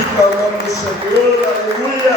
Bendito é o nome do Senhor, aleluia.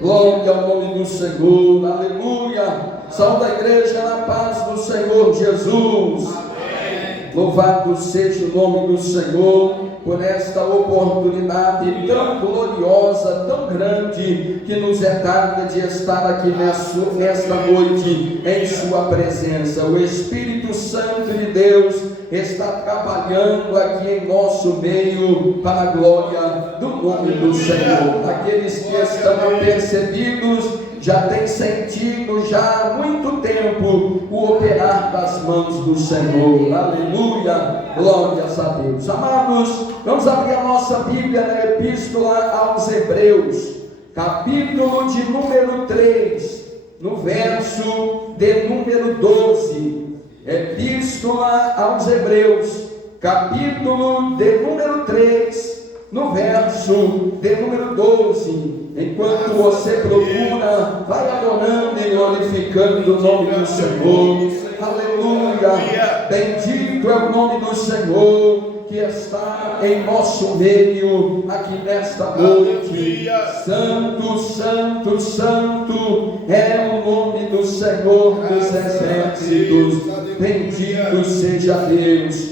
Glória ao nome do Senhor, aleluia. Saúde a igreja na paz do Senhor Jesus. Amém. Louvado seja o nome do Senhor por esta oportunidade tão gloriosa, tão grande, que nos é dada de estar aqui nesta noite em sua presença. O Espírito Santo de Deus está trabalhando aqui em nosso meio para a glória do nome do Senhor. Aqueles que estão apercebidos já têm sentido já há muito tempo o operar das mãos do Senhor. Aleluia, glórias a Deus. Amados, vamos abrir a nossa Bíblia na Epístola aos Hebreus, capítulo de número 3, no verso de número 12. Epístola aos Hebreus, capítulo de número 3, no verso de número 12. Enquanto você procura, vai adorando e glorificando o nome do Senhor. Aleluia, bendito é o nome do Senhor que está em nosso meio aqui nesta noite. Santo, santo, santo é o nome do Senhor dos exércitos. Bendito seja Deus.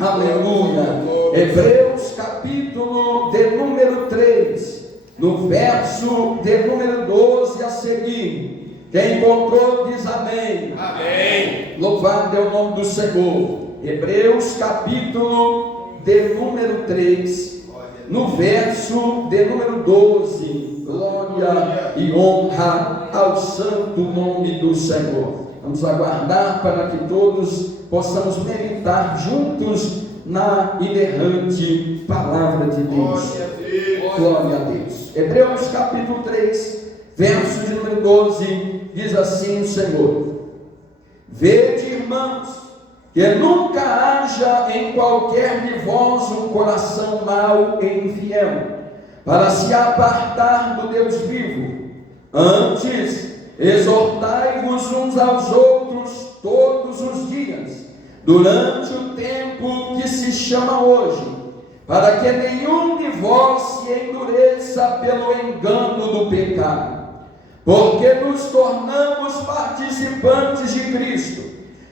Aleluia. Hebreus capítulo de número 3, no verso de número 12 a seguir. Quem encontrou diz amém. Amém. Louvado é o nome do Senhor. Hebreus capítulo de número 3, no verso de número 12. Glória e honra ao santo nome do Senhor. Vamos aguardar para que todos possamos meditar juntos na inerrante palavra de Deus. Glória a Deus. Hebreus capítulo 3, verso de número 12, diz assim o Senhor: Vede, irmãos, que nunca haja em qualquer de vós um coração mau e infiel, para se apartar do Deus vivo. Antes, exortai-vos uns aos outros todos os dias, durante o tempo que se chama hoje, para que nenhum de vós se endureça pelo engano do pecado, porque nos tornamos participantes de Cristo,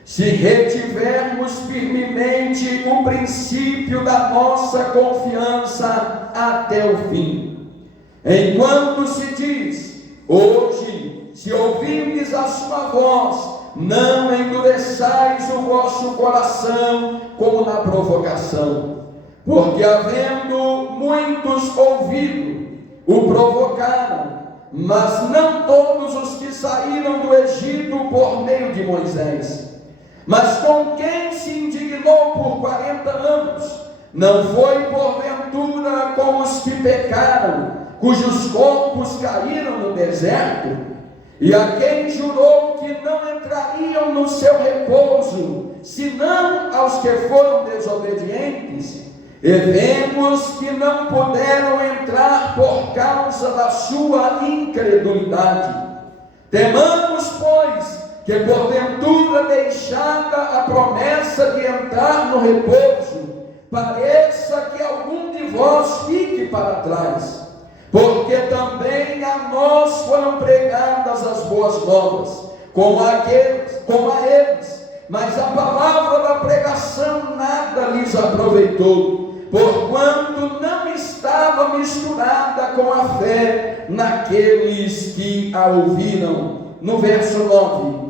se retivermos firmemente o princípio da nossa confiança até o fim. Enquanto se diz: hoje, se ouvirdes a sua voz, não endureçais o vosso coração como na provocação, porque havendo muitos ouvido, o provocaram, mas não todos os que saíram do Egito por meio de Moisés. Mas com quem se indignou por 40 anos, não foi porventura com os que pecaram, cujos corpos caíram no deserto? E a quem jurou que não entrariam no seu repouso, senão aos que foram desobedientes? E vemos que não puderam entrar por causa da sua incredulidade. Temamos, pois, que porventura deixada a promessa de entrar no repouso, pareça que algum de vós fique para trás. Porque também a nós foram pregadas as boas novas, como a eles, mas a palavra da pregação nada lhes aproveitou, porquanto não estava misturada com a fé naqueles que a ouviram. No verso 9: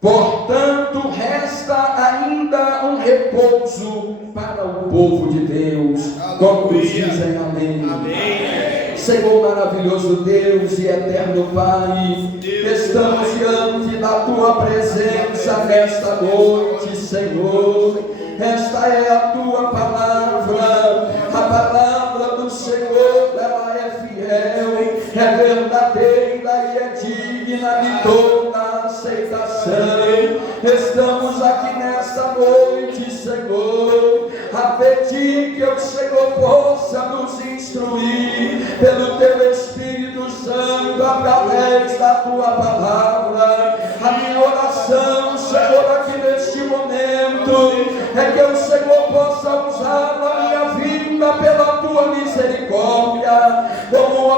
portanto, resta ainda um repouso para o povo de Deus. Quantos dizem amém? Amém. Senhor maravilhoso Deus e eterno Pai, estamos diante da Tua presença nesta noite, Senhor. Esta é a Tua palavra, a palavra do Senhor, ela é fiel, é verdadeira e é digna de toda aceitação. Estamos aqui nesta noite, Senhor, a pedir que o Senhor possa nos instruir pelo Teu Espírito Santo, através da Tua palavra. A minha oração, Senhor, aqui neste momento, é que o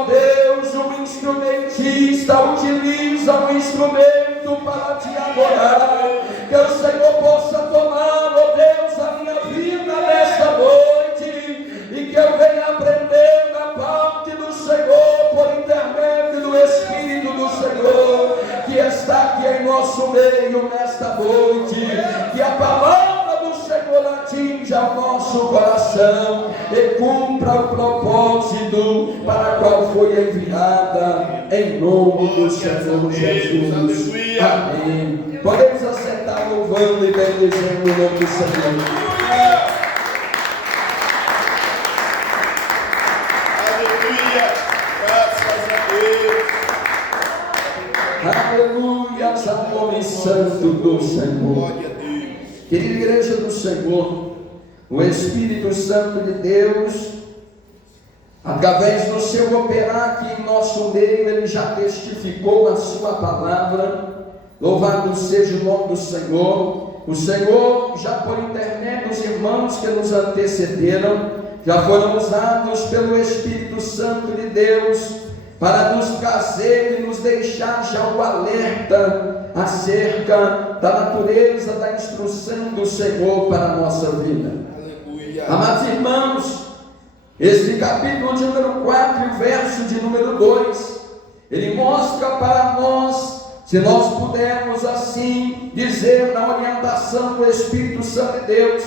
ó Deus, um instrumentista utiliza um instrumento para te adorar. Que o Senhor possa tomar, ó Deus, a minha vida nesta noite, e que eu venha aprender da parte do Senhor, por intermédio do Espírito do Senhor, que está aqui em nosso meio nesta noite. Que a palavra do Senhor atinja o nosso coração e cumpra o propósito para qual foi enviada, em nome do Senhor Jesus. Amém. Podemos assentar louvando e bendizendo o nome do Senhor. Aleluia, graças a Deus. Aleluia, ao nome santo do Senhor. Glória a Deus. Querida igreja do Senhor, o Espírito Santo de Deus, através do seu operar aqui em nosso meio, ele já testificou a sua palavra. Louvado seja o nome do Senhor. O Senhor, já por intermédio dos irmãos que nos antecederam, já foram usados pelo Espírito Santo de Deus para nos trazer e nos deixar já o alerta acerca da natureza da instrução do Senhor para a nossa vida. Aleluia. Amados irmãos, este capítulo de número 4, verso de número 2, ele mostra para nós, se nós pudermos assim dizer, na orientação do Espírito Santo de Deus,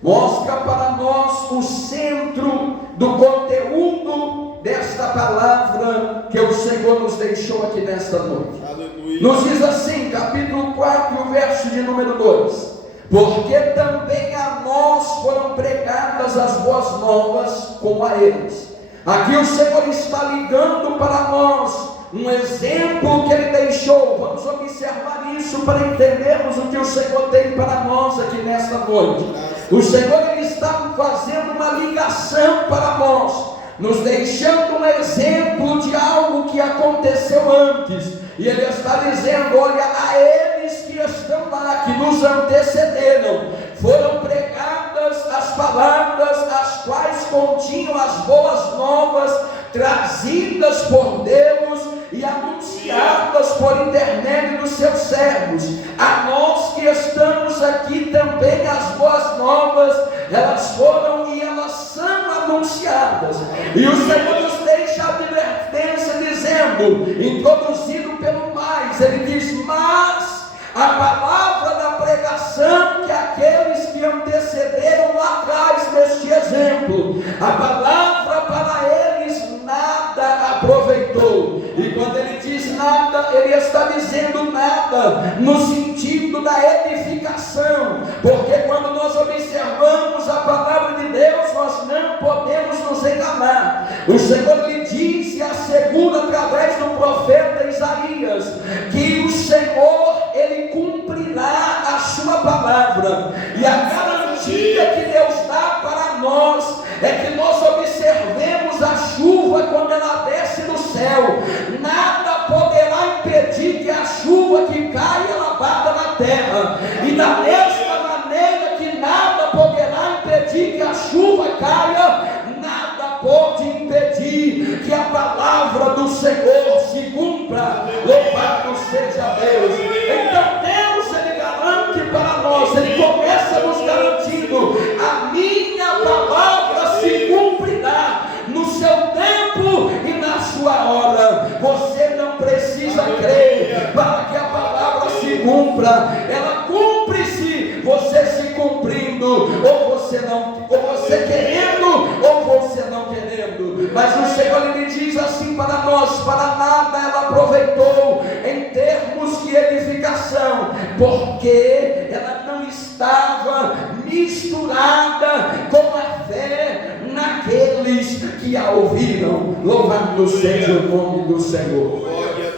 mostra para nós o centro do conteúdo desta palavra que o Senhor nos deixou aqui nesta noite. Aleluia. Nos diz assim, capítulo 4, verso de número 2: porque também a nós foram pregadas as boas novas como a eles. Aqui o Senhor está ligando para nós um exemplo que Ele deixou. Vamos observar isso para entendermos o que o Senhor tem para nós aqui nesta noite. O Senhor, Ele está fazendo uma ligação para nós, nos deixando um exemplo de algo que aconteceu antes. E Ele está dizendo: olha, a eles que estão lá, que nos antecederam, foram pregadas as palavras as quais continham as boas novas, trazidas por Deus e anunciadas por intermédio dos seus servos. A nós que estamos aqui também, as boas novas, elas foram e elas são anunciadas. E o Senhor nos deixa a advertência dizendo, introduzido pelo mais, Ele diz: mas a palavra da pregação que aqueles que antecederam lá atrás neste exemplo, a palavra para eles nada aproveitou. E quando ele diz nada, ele está dizendo nada no sentido da edificação, porque quando nós observamos a palavra de Deus, nós não podemos nos enganar. O Senhor lhe diz e assegura através do profeta Isaías que o Senhor, Ele cumprirá a sua palavra, e a garantia que Deus dá para nós é que nós observemos a chuva quando ela desce do céu. Nada poderá impedir que a chuva que cai ela bata na terra, e da mesma maneira que nada poderá impedir que a chuva caia, nada pode impedir que a palavra do Senhor se cumpra. Louvado seja Deus. Então Deus, Ele garante para nós, Ele começa nos garantindo: a minha palavra se cumprirá no seu tempo e na sua hora. Você não precisa crer para que a palavra se cumpra. Ela cumpre-se, você se cumprindo, ou você não, ou você querendo, ou você não querendo. Mas o Senhor, Ele diz assim para nós: para nada ela aproveitou em termos de edificação, porque ela não estava misturada com a fé naqueles que a ouviram. Louvado seja o nome do Senhor.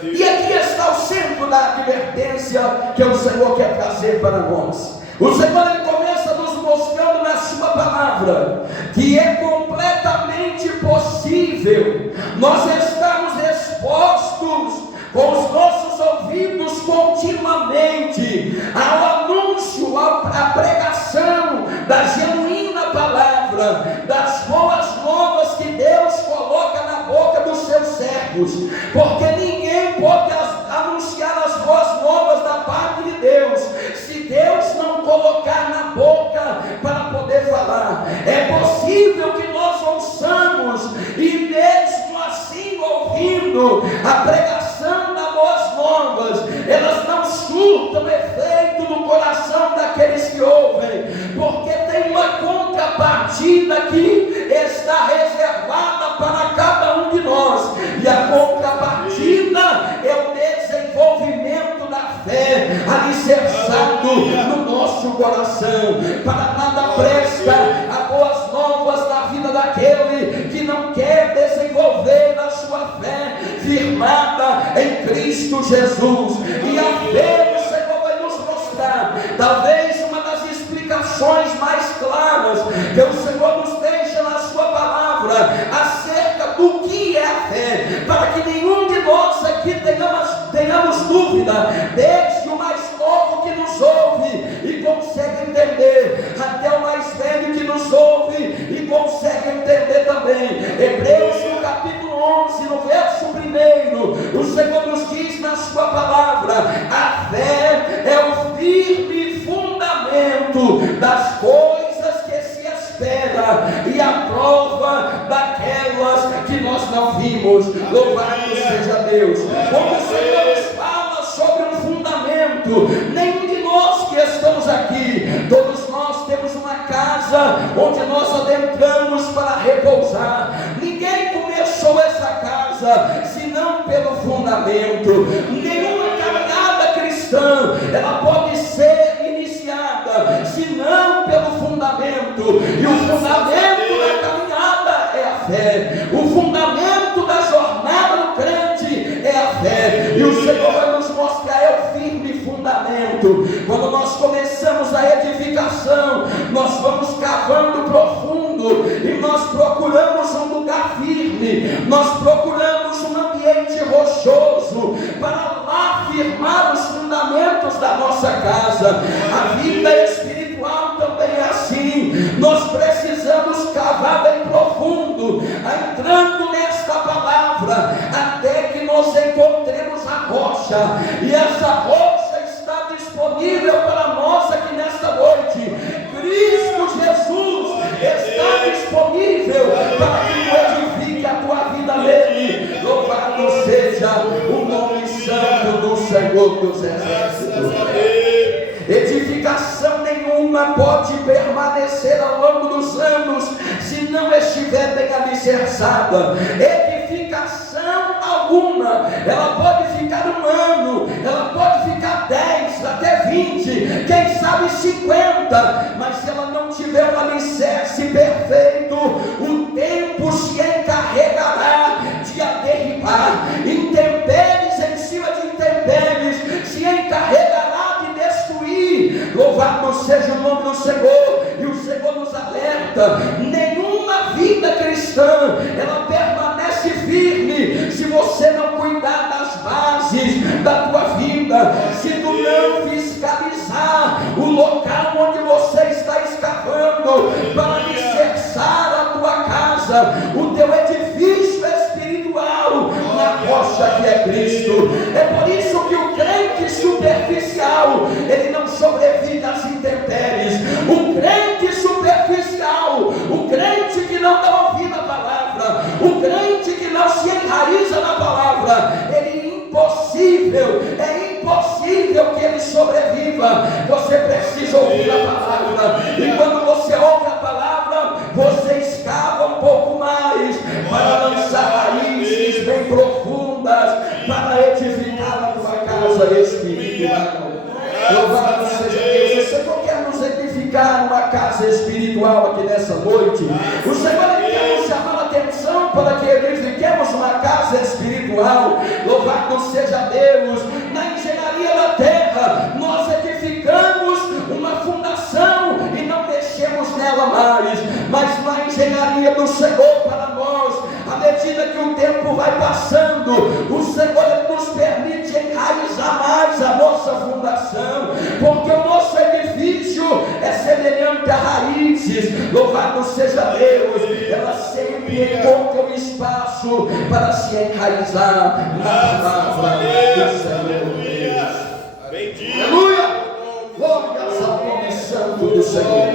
E aqui está o centro da advertência que o Senhor quer trazer para nós. O Senhor, Ele começa nos mostrando na sua palavra que é completamente possível nós estarmos expostos com os nossos ouvidos continuamente ao anúncio, à pregação da genuína palavra, das boas novas que Deus coloca na boca dos seus servos, porque ninguém pode anunciar as boas novas da parte de Deus se Deus não colocar na boca para poder falar. É possível que nós ouçamos e mesmo assim ouvindo a pregação das boas novas, elas não surtam efeito no coração daqueles que ouvem, porque tem uma contrapartida que está reservada para cada um de nós, e a contrapartida é o desenvolvimento da fé alicerçado no nosso coração. Para nada presta as boas novas da vida daquele que não quer desenvolver a sua fé firmada em Cristo Jesus. E a fé do Senhor vai nos mostrar, talvez uma das explicações mais claras que o Senhor nos deixa na sua palavra acerca do que é a fé, para que nenhum de nós aqui tenhamos dúvida, desde o mais novo que nos ouve e consegue entender, até o mais velho que nos ouve e consegue entender também. Hebreus no capítulo 11, no verso 1, o Senhor nos diz na sua palavra: a fé é o firme fundamento das coisas que se espera e a prova daquelas que nós não vimos. Louvado seja Deus. Quando o Senhor nos fala sobre um fundamento, nenhum de nós que estamos aqui, todos nós temos uma casa onde nós adentramos para repousar. Ninguém começou essa casa senão pelo fundamento. Nenhuma caminhada cristã ela pode ser iniciada senão pelo fundamento, e o fundamento da caminhada é a fé. O fundamento da jornada do crente é a fé, e o Senhor vai nos mostrar é o firme fundamento. Quando nós começamos a edificação, nós vamos cavando profundo e nós procuramos um lugar firme, nós procuramos um ambiente rochoso para lá firmar os fundamentos da nossa casa. A vida espiritual também é assim. Nós precisamos cavar bem profundo, entrando nesta palavra, até que nós encontremos a rocha, e essa rocha está disponível para nós aqui nesta noite. Cristo Jesus está disponível para que tu edifique a tua vida nele. Louvado seja o nome santo do Senhor dos Exércitos. Edificação nenhuma pode permanecer ao longo dos anos se não estiver bem alicerçada. Edificação alguma, ela pode ficar 1 ano, ela pode ficar 10, até 20, quem sabe 50, mas se ela não tiver um alicerce perfeito, o tempo se encarregará de a derribar. Intempéries em cima de intempéries se encarregará de destruir. Louvado seja o nome do Senhor. E o Senhor nos alerta: nenhuma vida cristã ela permanece firme se você não cuidar das bases da tua vida, se tu não fiscalizar o local onde você está escavando para alicerçar a tua casa, o teu edifício espiritual na rocha que é Cristo. É por isso que o crente superficial ele não sobrevive às intempéries. O crente superficial, o crente que não dá ouvido à palavra, o crente que não se enraiza na palavra, ele é impossível que ele sobreviva. Você precisa ouvir a palavra, e quando você ouve a palavra, você escava um pouco mais para lançar raízes bem profundas, para edificar a tua casa espiritual. Louvado seja Deus. O Senhor quer nos edificar uma casa espiritual aqui nessa noite. O Senhor quer nos chamar a atenção para que edifiquemos uma casa espiritual. Louvado seja Deus. Na engenharia da terra, nós edificamos uma fundação e não mexemos nela mais. Mas na engenharia do Senhor para nós, à medida que o tempo vai passando, o Senhor nos permite enraizar mais a nossa fundação, porque o nosso edifício é semelhante a raízes. Louvado seja Deus. Elas sempre ele encontra um espaço para se enraizar na palavra do Senhor Deus. Bendito. Aleluia! Glórias ao nome santo do Senhor.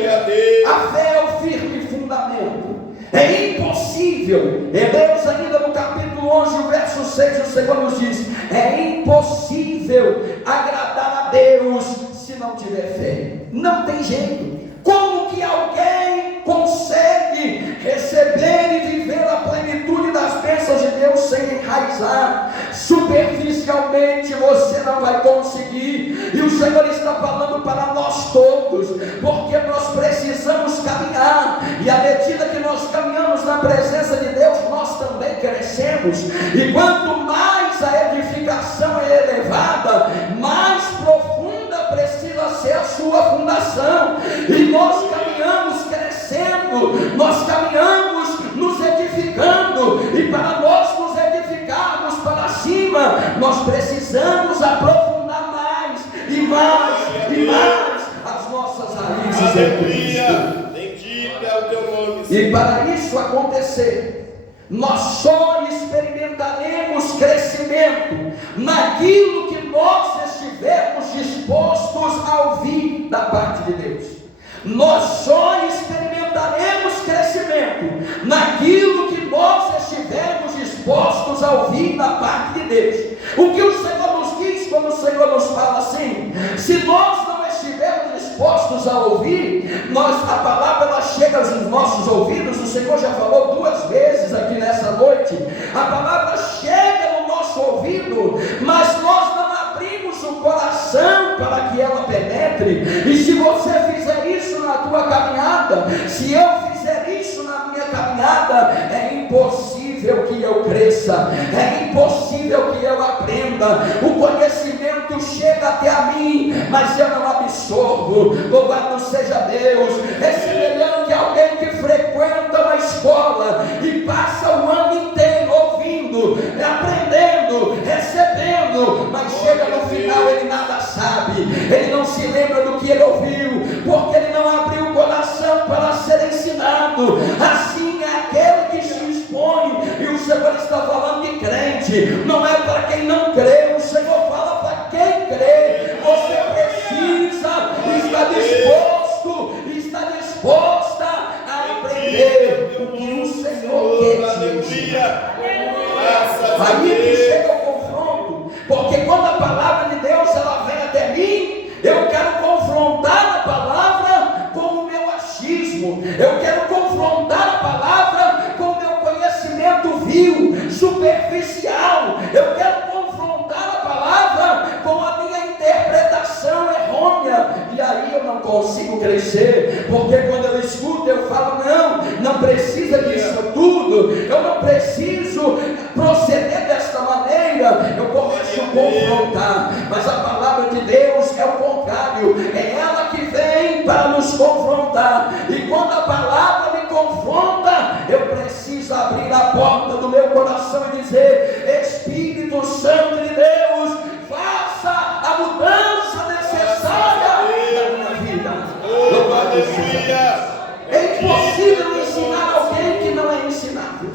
A fé é o firme fundamento. É impossível. Hebreus ainda no capítulo 11, o verso 6, o Senhor nos diz: é impossível agradar a Deus se não tiver fé. Não tem jeito. Como que alguém consegue receber e viver a plenitude das bênçãos de Deus sem enraizar? Superficialmente você não vai conseguir. E o Senhor está falando para nós todos, porque nós precisamos caminhar, e à medida que nós caminhamos na presença de Deus, nós também crescemos. E quanto mais a edificação é elevada, mais profunda precisa ser a sua fundação. E nós caminhamos crescendo, nós caminhamos nos edificando, e para nós nos edificarmos para cima, nós precisamos aprofundar mais e mais e mais as nossas raízes em Cristo. Bendito é o teu nome, E para isso acontecer, nós só experimentaremos crescimento naquilo que nós estivermos dispostos a ouvir da parte de Deus. Nós só experimentaremos crescimento naquilo que nós estivermos dispostos a ouvir da parte de Deus. O que o Senhor nos diz quando o Senhor nos fala assim? Se nós não estivermos dispostos a ouvir, a palavra ela chega aos nossos ouvidos. O Senhor já falou 2 vezes aqui nessa noite. A palavra chega no nosso ouvido, mas nós não abrimos o coração para que ela penetre. E se você fizer isso na tua caminhada, se eu fizer isso na minha caminhada, é impossível que eu cresça, é impossível que eu aprenda. O conhecimento chega até a mim, mas eu não absorvo. Louvado seja Deus. É semelhante a alguém que frequenta uma escola e passa o ano inteiro ouvindo, aprendendo, recebendo, mas chega no final ele nada sabe, ele não se lembra do que ele ouviu, porque ele não abriu o coração para ser ensinado. Assim é aquele que se expõe, e o Senhor está falando de crente, não é para quem não crê. O Senhor fala para quem crê. Você precisa estar disposta a aprender o que o Senhor quer te ensinar. Aí que chega o confronto, porque quando a palavra de Deus ela vem até mim, eu quero confrontar a palavra com o meu achismo, eu quero confrontar a palavra com o meu conhecimento vil, superficial, eu quero confrontar a palavra com a minha interpretação errônea, e aí eu não consigo crescer, porque quando eu escuto eu falo, não precisa disso tudo, eu não preciso proceder desta maneira, eu começo a confrontar. Mas a palavra de Deus é o contrário, é ela que vem para nos confrontar, e quando a palavra me confronta, eu preciso abrir a porta do meu coração e dizer: Espírito Santo de Deus, faça a mudança necessária na minha vida. Louvado seja. É impossível ensinar alguém que não é ensinável.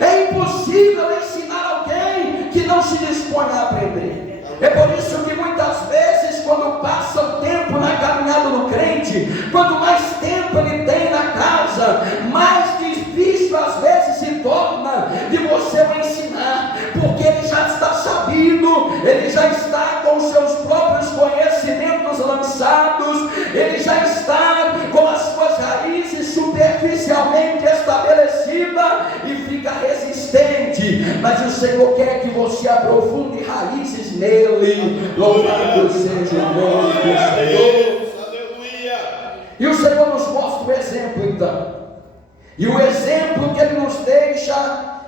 É impossível ensinar alguém que não se dispõe a aprender. É por isso que muitas vezes, quando passa o tempo na caminhada do crente, quanto mais tempo ele tem na casa, mais difícil às vezes se torna de você o ensinar, porque ele já está sabido, ele já está com os seus próprios conhecimentos lançados, ele já está com as suas raízes superficialmente estabelecida e fica resistente. Mas o Senhor quer que você aprofunde raízes nele. Louvado seja o nome do Senhor. E o Senhor nos mostra o exemplo então. E o exemplo que Ele nos deixa,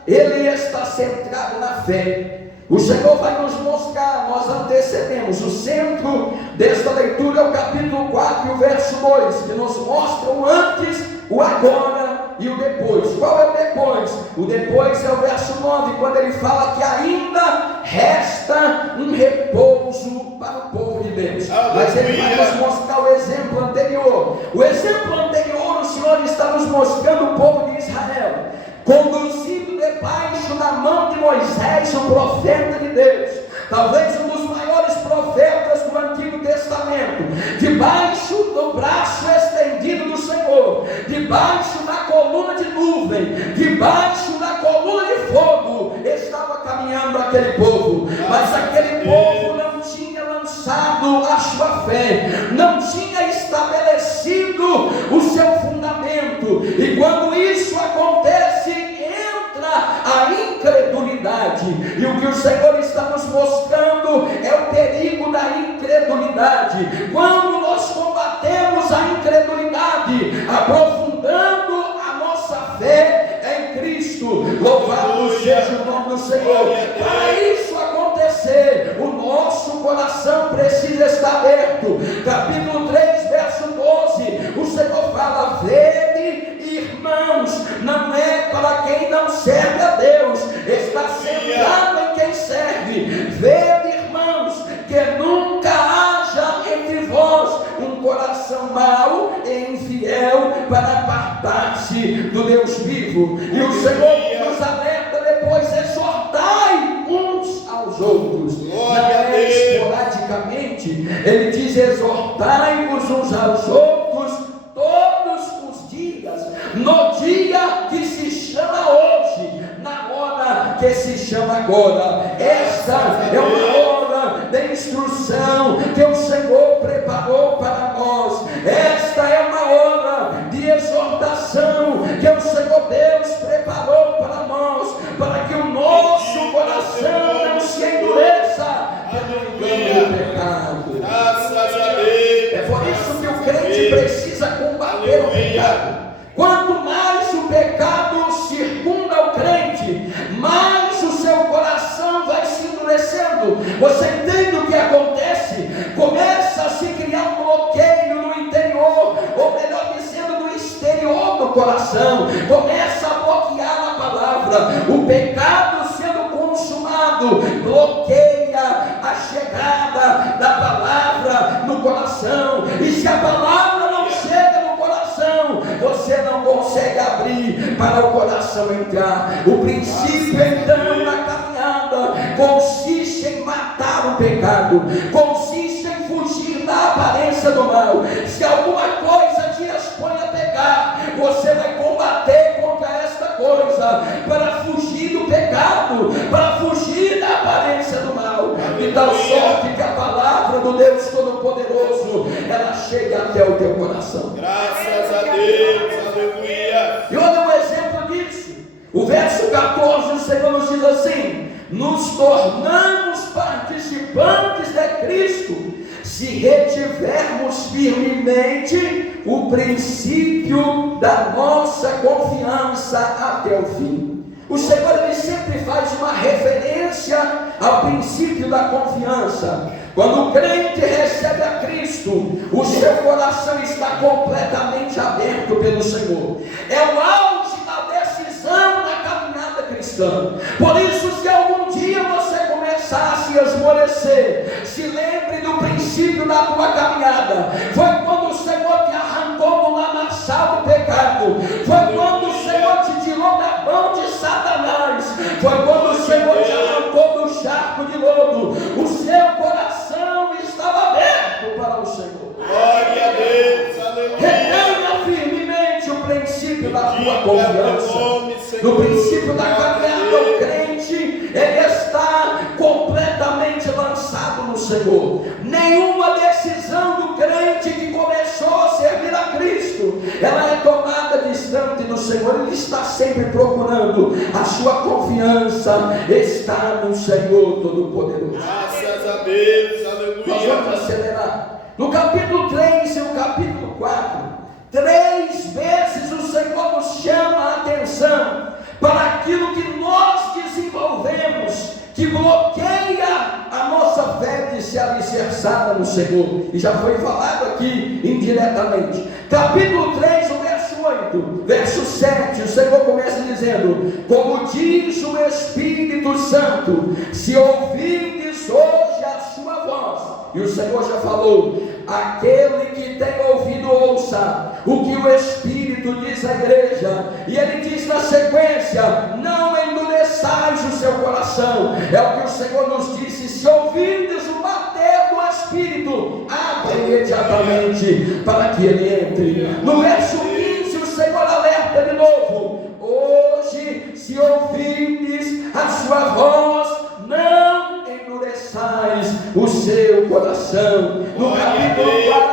ele está centrado na fé. O Senhor vai nos mostrar, nós antecedemos. O centro desta leitura é o capítulo 4 e o verso 2, que nos mostra o antes, o agora e o depois. Qual é o depois? O depois é o verso 9, quando ele fala que ainda resta um repouso para o povo de Deus. Mas ele vai nos mostrar o exemplo anterior. O exemplo anterior, o Senhor está nos mostrando o povo de Israel. conduzido debaixo da mão de Moisés, o profeta de Deus, talvez um dos maiores profetas do Antigo Testamento, debaixo do braço estendido do Senhor, debaixo da coluna de nuvem, debaixo da coluna de fogo, estava caminhando aquele povo, mas aquele povo não tinha lançado a sua fé, não tinha estabelecido o seu fundamento, e quando isso acontece, entra a incredulidade, e o que o Senhor está nos mostrando é o perigo da incredulidade. Quando nós combatemos a incredulidade, aprofundando a nossa fé em Cristo, louvado seja o nome do Senhor. Para isso acontecer, o nosso coração precisa estar aberto. Capítulo 3, verso 12, o Senhor fala: vede, irmãos, não é para quem não serve a Deus, está centrado em quem serve. Vede, irmãos, que nunca haja entre vós um coração mau e infiel para apartar-se do Deus vivo. E o Senhor nos alerta depois: exortai uns aos outros. Não é esporadicamente, ele diz: exortai-vos uns aos outros todos os dias, no dia que se chama hoje, na hora que se chama agora. Esta é uma hora de instrução que o Senhor preparou para nós. Esta é uma hora de exortação que o Senhor Deus preparou para nós, para que o nosso coração não se endureça pelo engano do pecado. Graças a Deus. É por isso que o crente precisa combater o pecado. Quanto mais o pecado circunda o crente, mais o seu coração vai se endurecendo. Você entende o que acontece? Começa a se criar um bloqueio no interior, ou melhor dizendo, no exterior do coração. Começa a bloquear a palavra. O pecado sendo consumado bloqueia a chegada da palavra no coração. E se a palavra não chega no coração, você não consegue abrir para o coração entrar. O princípio então da caminhada consiste em matar o pecado, consiste em fugir da aparência do mal. Se alguma coisa te expõe a pecar, você vai combater contra esta coisa para fugir do pecado, para fugir da aparência do mal, de tal sorte que a palavra do Deus Todo-Poderoso, ela chega até o teu coração. Graças a Deus, aleluia. E olha um exemplo disso. O verso 14, o Senhor nos diz assim: nos tornamos participantes de Cristo, se retivermos firmemente o princípio da nossa confiança até o fim. O Senhor, ele sempre faz uma referência ao princípio da confiança. Quando o crente recebe a Cristo, o seu coração está completamente aberto pelo Senhor. É o auge da decisão na caminhada cristã. Por isso, se algum dia você começar a se esmorecer, se lembre do princípio da tua caminhada. Foi quando o Senhor te arrancou do lamaçal do pecado. Foi quando o Senhor te tirou da mão de Satanás. Foi quando o Senhor te arrancou do charco de lodo. O seu coração estava aberto para o Senhor. Glória a Deus, aleluia. Retenha firmemente o princípio da tua confiança. No princípio da caminhada, o crente, ele está completamente lançado no Senhor. Nenhuma decisão do crente que começou a servir a Cristo, ela é tomada distante do Senhor. Ele está sempre procurando. A sua confiança está no Senhor Todo-Poderoso. Graças a Deus, Nós aleluia. vamos acelerar. No capítulo 3 e no capítulo 4, 3 vezes o Senhor nos chama a atenção para aquilo que nós desenvolvemos, que bloqueia a nossa fé de ser alicerçada no Senhor. E já foi falado aqui indiretamente. Capítulo 3, o verso 8, verso 7, o Senhor começa dizendo: como diz o Espírito Santo, se ouvirdes hoje a sua voz. E o Senhor já falou: aquele que tem ouvido, ouça o que o Espírito diz à igreja. E ele diz na sequência: não endureçais o seu coração. É o que o Senhor nos disse: se ouvirdes o bater do Espírito, abre imediatamente para que ele entre. No verso 15 o Senhor alerta de novo: hoje, se ouvirdes a sua voz, não endureçais o seu coração. No capítulo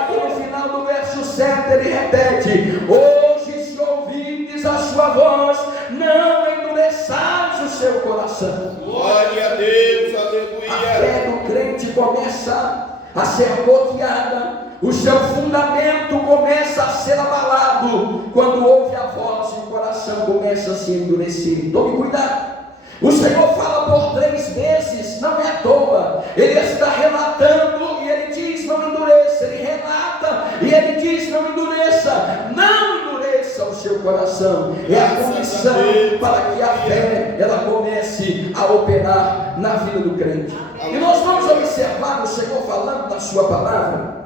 4, no final do verso 7, ele repete: hoje, se ouvirdes a sua voz, não endureçais o seu coração. Glória a Deus, A aleluia. fé do crente começa a ser bloqueada, o seu fundamento começa a ser abalado quando ouve a voz e o coração começa a se endurecer. Tome cuidado. O Senhor fala por 3 vezes, não é à toa. Ele está relatando e ele diz: não endureça. Ele relata e ele diz: não endureça. Não endureça o seu coração. É a condição para que a fé ela comece a operar na vida do crente. E nós vamos observar o Senhor falando da sua palavra.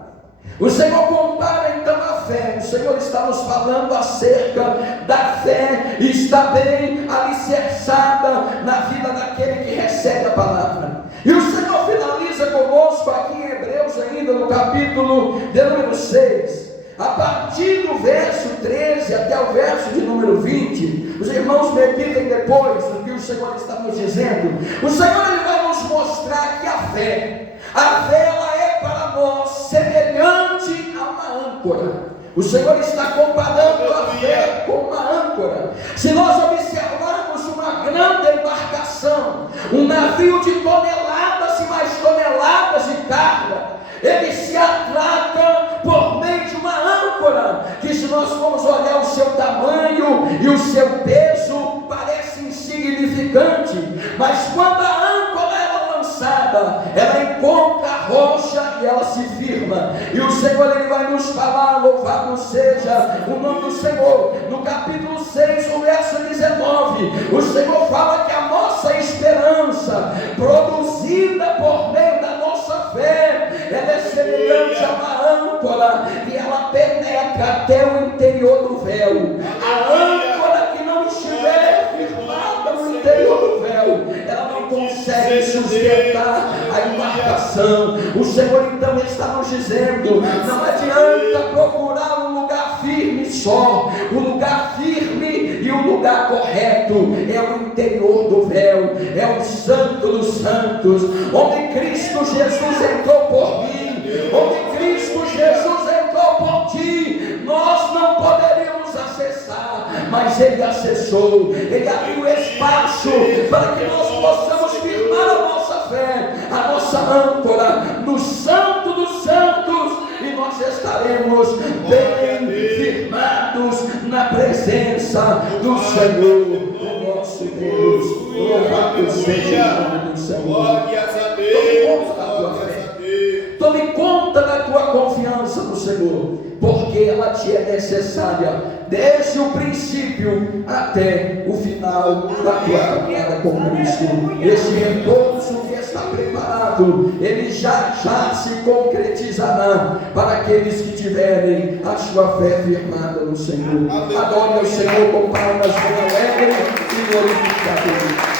O Senhor compara então a fé. O Senhor está nos falando acerca da fé, está bem alicerçada na vida daquele que recebe a palavra. E o Senhor finaliza conosco aqui em Hebreus, ainda no capítulo de número 6, a partir do verso 13 até o verso de número 20. Os irmãos meditem depois do que o Senhor está nos dizendo. O Senhor ele vai nos mostrar que a fé ela é para nós semelhante a uma âncora. O Senhor está comparando a fé com uma âncora. Se nós observarmos uma grande embarcação, um navio de toneladas e mais toneladas de carga, ele se atraca por meio de uma âncora, que se nós formos olhar o seu tamanho e o seu peso, parece insignificante, mas quando a âncora é lançada, ela encontra a rocha e ela se firma. E o Senhor ele vai nos falar, louvado seja o nome do Senhor, no capítulo 6, no verso 19, o Senhor fala que a nossa esperança, produzida por meio da nossa fé, ela é semelhante a uma âncora e ela penetra até o interior do véu. A âncora que não estiver firmada no interior do véu, ela não consegue sustentar a embarcação. O Senhor então está nos dizendo: não adianta procurar um lugar firme só. O lugar firme e o lugar correto é o interior do véu, é o Santo dos Santos, onde Cristo Jesus entrou por mim, onde Cristo Jesus entrou por ti. Nós não poderíamos acessar, mas Ele acessou. Ele abriu espaço para que nós possamos firmar a nossa fé, a nossa âncora no Santo dos Santos, e nós estaremos bem firmados na presença do Senhor, o nosso Deus. Louvado seja o nome do Senhor. Glórias a Deus, glórias a Deus. Tome conta da tua confiança no Senhor, porque ela te é necessária desde o princípio até o final da tua caminhada com Cristo. Esse repouso que está preparado, ele já se concretizará para aqueles que tiverem a sua fé firmada no Senhor. Adore ao Senhor com palmas bem alegres e glorificado.